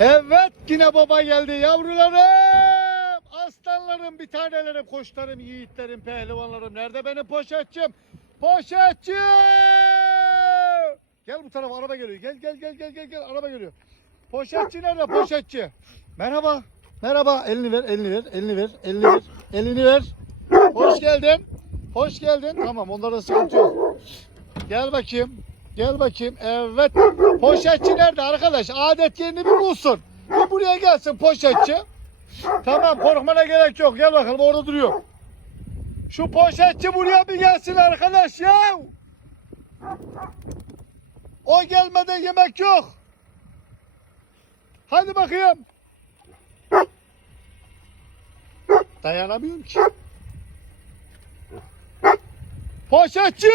Evet yine baba geldi yavrularım. Aslanlarım, bir tanelerim, koçlarım, yiğitlerim, pehlivanlarım. Nerede benim poşetçim? Poşetçi! Gel bu tarafa araba geliyor. Gel gel gel gel gel gel araba geliyor. Poşetçi nerede poşetçi? Merhaba. Merhaba. Elini ver, elini ver, elini ver, elini ver, elini ver. Hoş geldin. Hoş geldin. Tamam onlarda sıkıntı yok. Gel bakayım. Gel bakayım. Evet. Poşetçi nerede arkadaş? Adet yerini bir bulsun. Bir buraya gelsin poşetçi. Tamam korkmana gerek yok. Gel bakalım orada duruyor. Şu poşetçi buraya bir gelsin arkadaş ya. O gelmeden yemek yok. Hadi bakayım. Dayanamıyorum ki. Poşetçi!